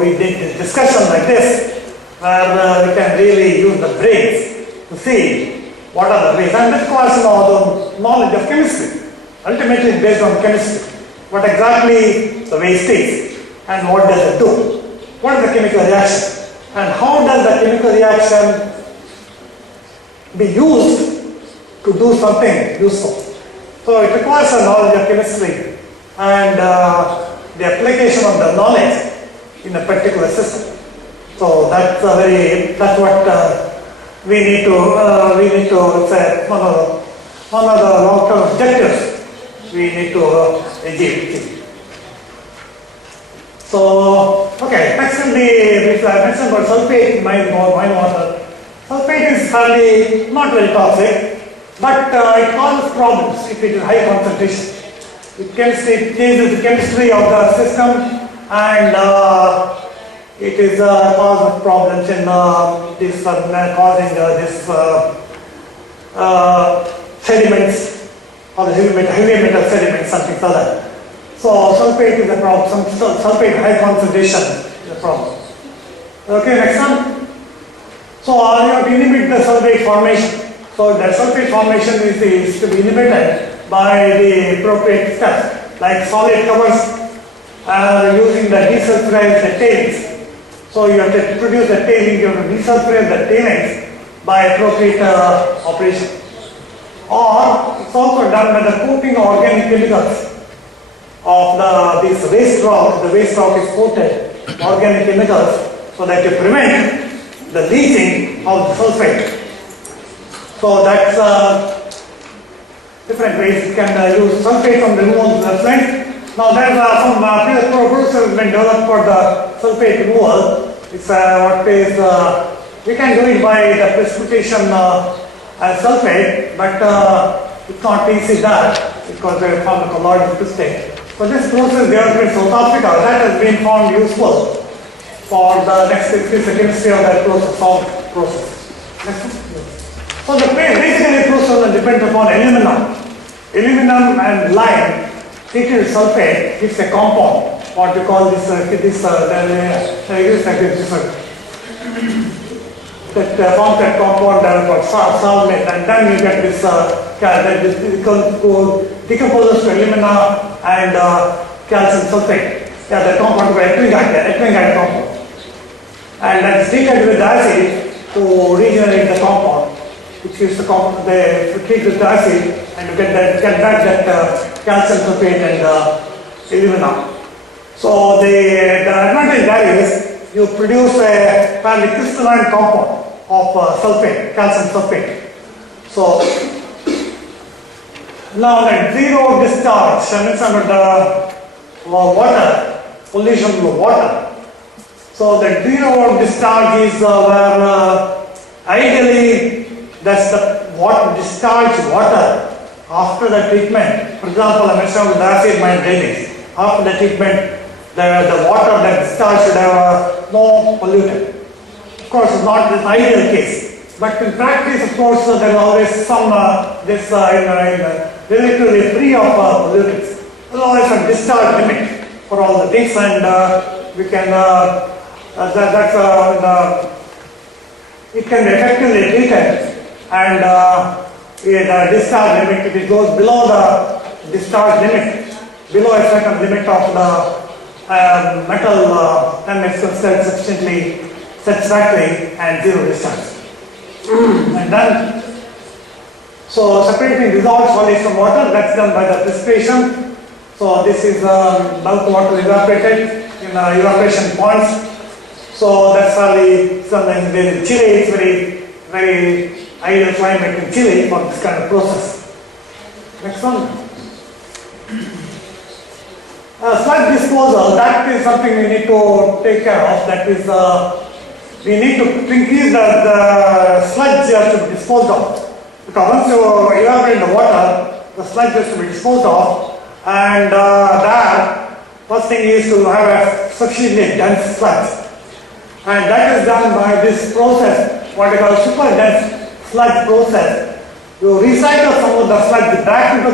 we did discussion like this, where we can really use the brains to see what are the ways. And this requires the knowledge of chemistry. Ultimately based on chemistry. What exactly the waste is and what does it do? What is the chemical reaction? And how does the chemical reaction be used to do something useful? So it requires a knowledge of chemistry and the application of the knowledge in a particular system. So that's what we need to say one of the long-term objectives we need to achieve. So, okay, next will be, which I mentioned about sulfate, mine water. Sulfate is fairly not very toxic, but it causes problems if it is high concentration. It changes the chemistry of the system, and it is a cause of problems in this causing this sediments or the heavy metal sediments, something like that. So sulfate is a problem. Sulfate high concentration is a problem. Okay, next one. So you have to inhibit the sulfate formation. So the sulfate formation is to be inhibited by the appropriate steps, like solid covers using the desulfurized tailings. So you have to produce the tailings, you have to desulfurize the tailings by appropriate operation. Or it's also done by the coating of organic chemicals of this waste rock. The waste rock is coated with organic chemicals so that you prevent the leaching of the sulfate. So that's different ways you can use sulfate from the removal effluent. Now there are some processes been developed for the sulfate removal. It's we can do it by the precipitation sulfate, but it's not easy that because they are pharmacological mistake. So this process developed in South Africa, that has been found useful for the next chemistry of that process. Next one. So the basically process depends upon aluminum. Aluminum and lime treated with sulfate gives a compound. What we call this that forms that compound called solvent, and then you get this decomposes to alumina and calcium sulfate. Yeah, the compound called ethylene compound, and that's treated with acid to regenerate the compound, which is the compound they treat with acid, and you get back that calcium sulfate and alumina. So the advantage there is you produce a fairly crystalline compound of sulfate, calcium sulfate. So now that zero discharge, I mentioned about the water, pollution of water. So the zero discharge is where ideally that's the water discharge water after the treatment. For example, I mentioned with acid mine drainage. After the treatment, the water that discharged should have no pollutant. Of course, it's not the ideal case, but in practice, of course, there is always some relatively free of pollutants. There is always a discharge limit for all the things, and we can it can be effectively treated, and the discharge limit, if it goes below the discharge limit, below a certain limit of the metal, then it's considered sufficiently satisfactory and zero discharge. And then, so separating dissolved solids from water, that's done by the precipitation. So this is bulk water evaporated in evaporation ponds. So that's fairly something there in Chile. It's very ideal climate in Chile for this kind of process. Next one. Sludge disposal, that is something we need to take care of. That is, we need to increase the sludge to be disposed of. Because once you evaporate the water, the sludge has to be disposed of, and there, first thing is to have a sufficiently dense sludge. And that is done by this process, what we call super dense sludge process. You recycle some of the sludge back into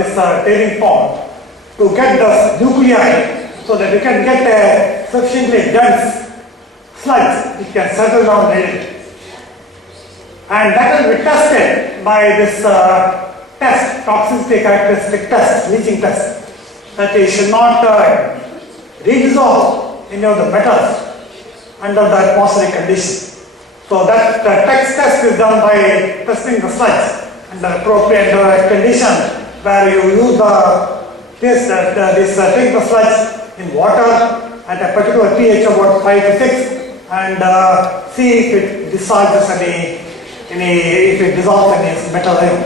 this tailing pond to get the nuclei so that you can get a sufficiently dense sludge, it can settle down readily. And that will be tested by this test, toxicity characteristic test, leaching test, that it should not redissolve any of the metals under the atmospheric condition. So that test is done by testing the sludge under appropriate condition, where you use take the sludge in water at a particular pH about 5 to 6 and see if it discharges if it dissolves any metal ion.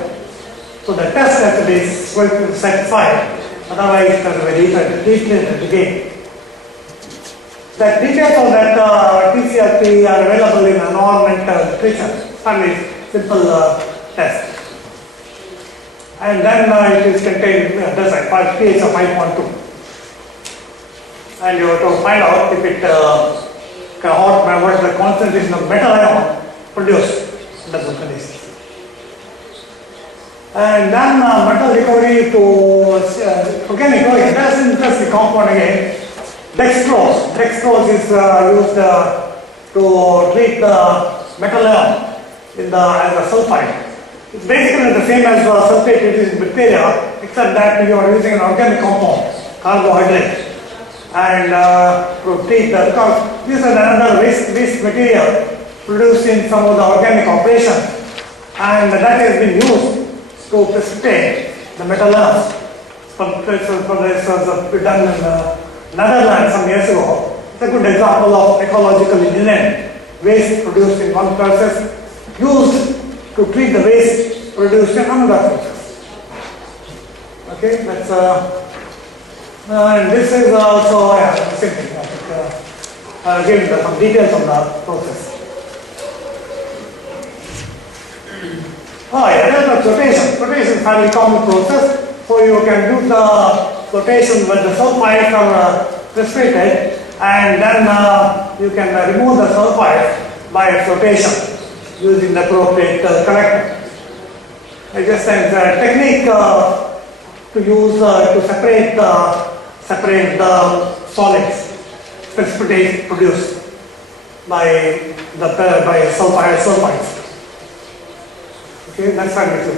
So the test has to be satisfied, otherwise it has to be retreated again. The details of that TCRP are available in environmental literature, fairly simple test. And then it is contained in a pH of 5.2. And you have to find out if it what is the concentration of metal ion produced under those conditions. And then metal recovery to organic recovery. That's an interesting compound again. Dextrose. Dextrose is used to treat the metal ion as a sulfide. It's basically the same as sulfate used in bacteria, except that you are using an organic compound, carbohydrate, and to treat because this is another waste material produced in some of the organic operations, and that has been used to precipitate the metal ions. This was done in Netherlands some years ago. It's a good example of ecological engineering. Waste produced in one process used to treat the waste produced in another process. Okay, that's and this is also the same thing. I'll give some details on the process. Oh yeah, there's the flotation. Flotation is a fairly common process. So you can do the flotation when the sulfides are precipitated, and then you can remove the sulfides by flotation using the appropriate collector. It's just a technique to use to separate the solids precipitate produced by sulfides. Okay, that's how it is.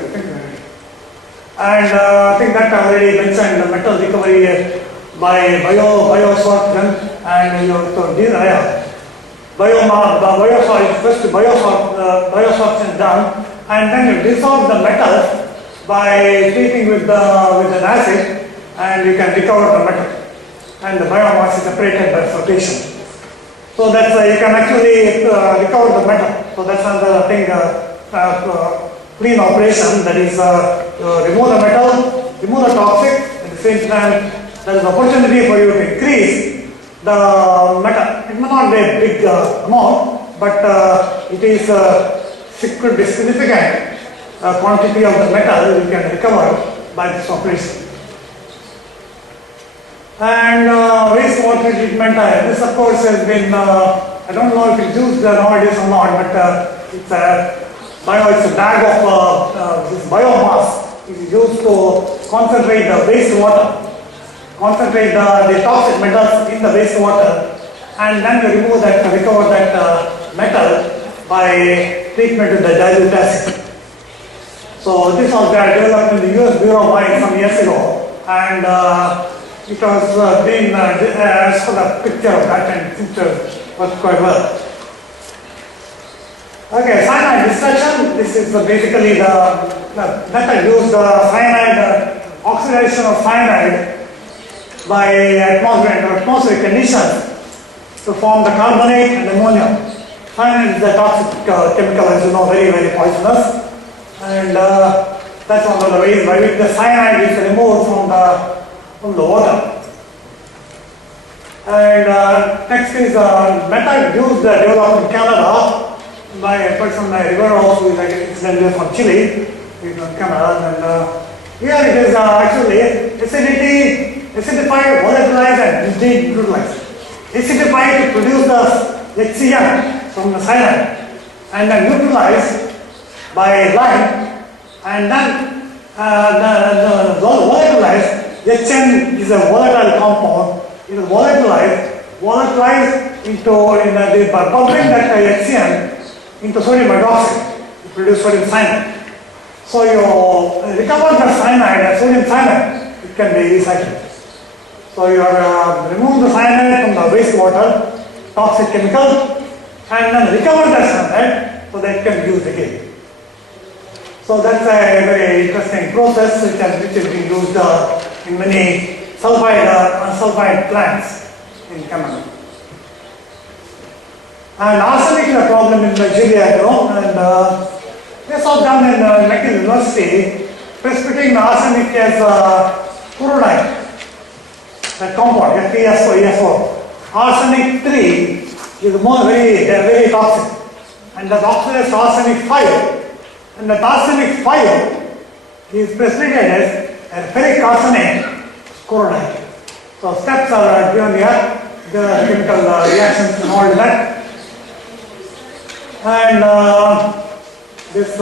And I think that I already mentioned the metal recovery by biosorption, and biosorption is done, and then you dissolve the metals by treating with an acid, and you can recover the metal, and the biomass is separated by flotation. So that's you can actually recover the metal. So that's another thing. Clean operation, that is remove the metal, remove the toxic, at the same time there is opportunity for you to increase the metal. It may not be a big amount, but it is could be significant quantity of the metal you can recover by this operation. And wastewater treatment, this of course has been, I don't know if it's used nowadays or not, but it's a bag of this biomass is used to concentrate the wastewater, concentrate the toxic metals in the wastewater, and then you remove that, recover that metal by treatment with the dilute acid. So this was developed in the US Bureau of Mines some years ago, and it was being, as for the picture of that, and picture was quite well. Okay, cyanide destruction. This is basically the method used, cyanide, oxidation of cyanide by atmospheric conditions to form the carbonate and ammonia. Cyanide is a toxic chemical, as you know, very, very poisonous. And that's one of the ways by which the cyanide is removed from the water. And next is method used, developed in Canada by a person, Rivero, who is incidentally from Chile, in Canada. And here it is actually acidified, volatilized, and neutralized. Acidified to produce the HCN from the cyanide, and then neutralized by lime, and then the volatilized HN is a volatile compound it is volatilized into by bubbling that HCN into sodium hydroxide to produce sodium cyanide. So you recover the cyanide, sodium cyanide, it can be recycled. So you remove the cyanide from the wastewater, toxic chemical, and then recover the cyanide so that it can be used again. So that's a very interesting process which is being used in many sulfide plants in Cameroon. And arsenic is a problem in Nigeria, and they saw done in McGill University, precipitating arsenic as chloride, that compound, FeSO. Arsenic 3 is very toxic, and that oxidized arsenic 5. And the arsenic 5 is precipitated as a ferric arsenate chloride. So steps are given here, the chemical reactions and all that. And this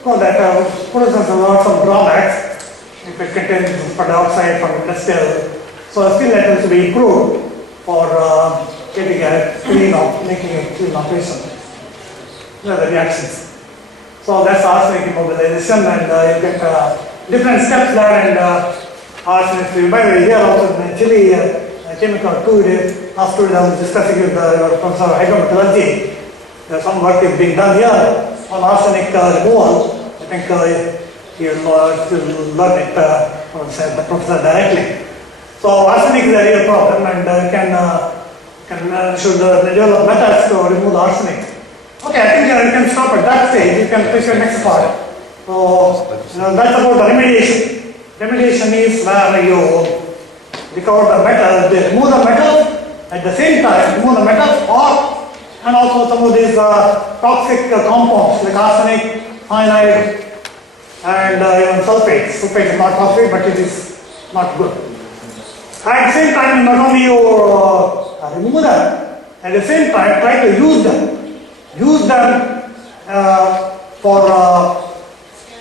produces lots of drawbacks if it contains carbon dioxide from industrial. So still that has to be improved for getting a making a clean operation. These are the reactions. So that's arsenic immobilization, and you get different steps there, and arsenic. You might hear also in Chile chemical 2 days. Last 2 days I was discussing with your professor hydrometallurgy. There's some work is being done here on arsenic removal. I think you'll learn it from the professor directly. So arsenic is a real problem, and should develop methods to remove the arsenic. Okay, I think you can stop at that stage. You can push your next part. So that's about the remediation. Remediation is where you recover the metal, they remove the metal, at the same time remove the metal, and also some of these toxic compounds like arsenic, cyanide, and even sulfates. Sulfate is not toxic, but it is not good. At the same time, not only you remove them, at the same time try to use them. Use them for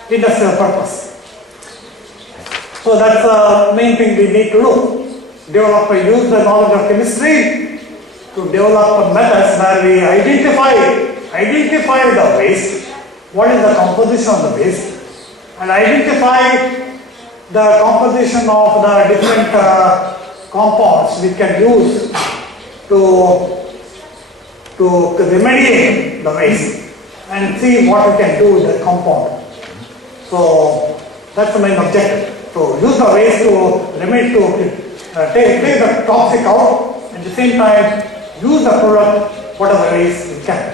industrial purpose. So that's the main thing we need to do. Use the knowledge of chemistry to develop methods where we identify the waste, what is the composition of the waste, and identify the composition of the different compounds we can use to remediate the waste and see what we can do with the compound. So that's the main objective. So use the waste to take the toxic out, at the same time use the product whatever waste we can.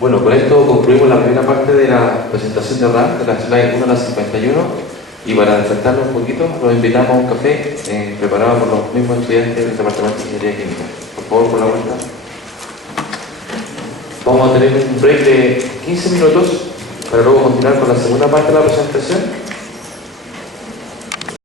Bueno, con esto concluimos la primera parte de la presentación de RAM, de la slide 1 a la 51, y para despertarnos un poquito los invitamos a un café preparado por los mismos estudiantes del Departamento de Ingeniería Química. Por favor, por la vuelta. Vamos a tener un break de 15 minutos para luego continuar con la segunda parte de la presentación.